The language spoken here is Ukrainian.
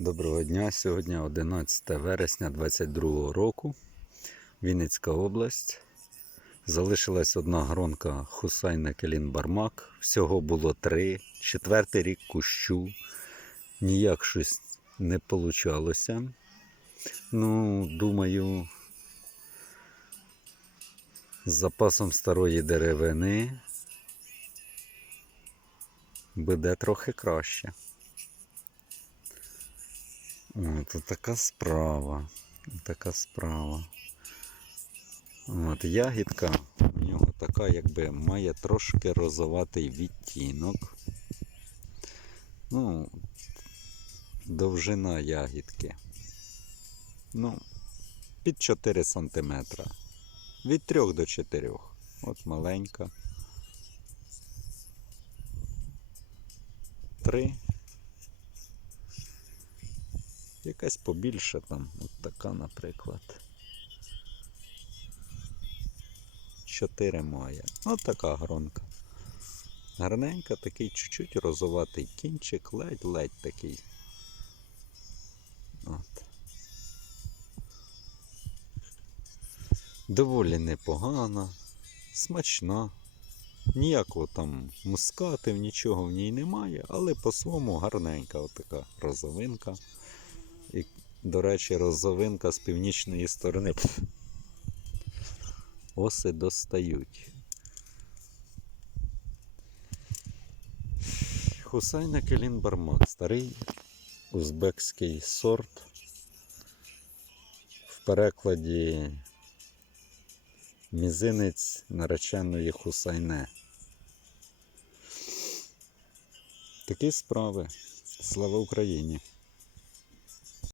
Доброго дня. Сьогодні 11 вересня 2022 року. Вінницька область. Залишилась одна гронка Хусайна Келін Бармак. Всього було три. Четвертий рік кущу. Ніяк щось не получалося. Ну, думаю, з запасом старої деревини буде трохи краще. От така справа. Така справа. От, ягідка у нього така, якби має трошки розоватий відтінок. Ну, довжина ягідки. Ну, під 4 см. Від 3 до 4. От маленька. 3. Якась побільша там, от така, наприклад. 4 має. От така гронка. Гарненька, такий чуть-чуть розоватий кінчик, ледь-ледь такий. От. Доволі непогана, смачна. Ніякого там мускатив, нічого в ній немає, але по-своєму гарненька отака розовинка. І, до речі, розовинка з північної сторони. Оси достають. Хусайна Келін Бармак. Старий узбекський сорт. В перекладі мізинець нареченої Хусайне. Такі справи. Слава Україні!